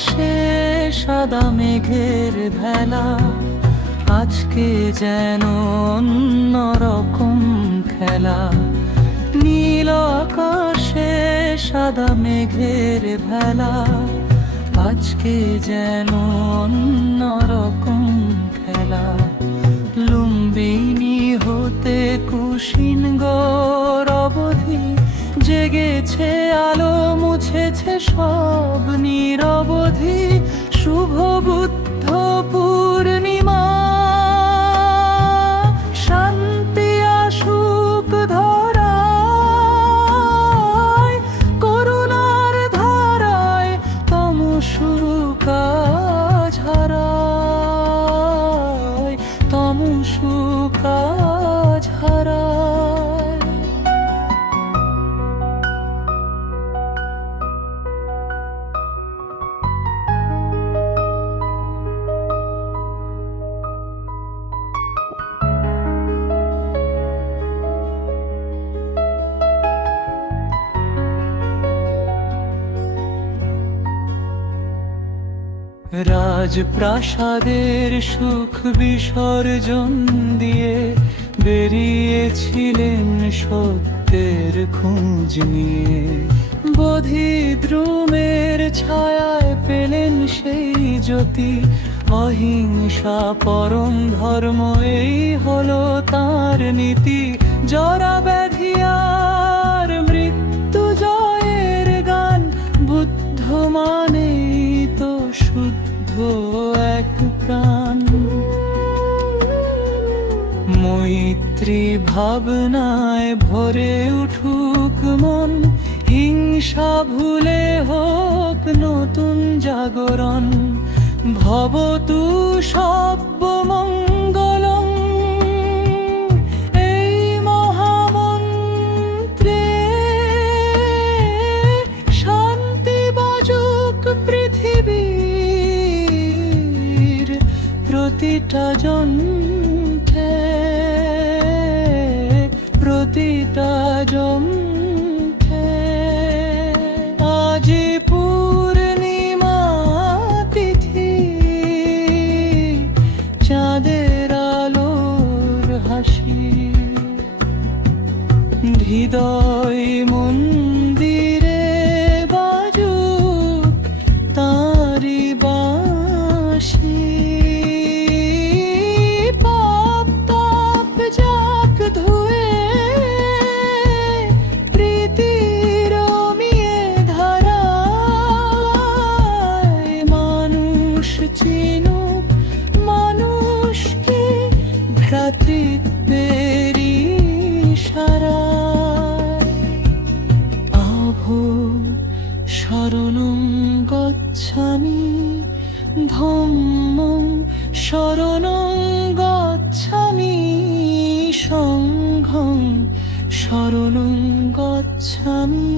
আকাশে সাদা মেঘের ভেলা, আজকে যেন অন্যরকম খেলা। নীল আকাশে সাদা মেঘের ভেলা, আজকে যেন অন্যরকম খেলা। লুম্বিনী হতে কুশিনগর অবধি জেগেছে আলো, মুছেছে সব নিরবধি। শুভ বুদ্ধ পূর্ণিমা, শান্তি আসুক ধরায়, করুণার ধারায় তমসুক আজ হারায়, তমসুক আজ হারায়। রাজপ্রাসাদের সুখ বিসর্জন দিয়ে বেরিয়েছিলেন সত্যের খোঁজ নিয়ে। বোধিদ্রুমের ছায়ায় পেলেন সেই জ্যোতি, অহিংসা পরম ধর্ম এই হলো তাঁর নীতি। জরা ব্যাধি আর মৃত্যু জয়ের গান, বুদ্ধ মানেই তো শুদ্ধ এক প্রাণ। মৈত্রী ভাবনায় ভরে উঠুক মন, হিংসা ভুলে হোক নতুন জাগরণ। ভবতু সব্য মঙ্গলং, এই মহামন্ত্রে শান্তি বাজুক পৃথিবীর প্রতিটা জন্মে, প্রতিটা জন্মে। আজি পূর্ণিমা তিথি, চাঁদের আলোর হাসি। হৃদয় মন্দিরে বাজুক তাঁরি বাঁশি। পাপ তাপ যাক ধুয়ে, প্রীতির মিয়ে ধারায়। মানুষ চিনুক মানুষকে, ভ্রাতৃত্বের ইশারায়। আভো শরণং গচ্ছামি, ধম্মং শরণং গচ্ছামি, সংঘং শরণং গচ্ছামি।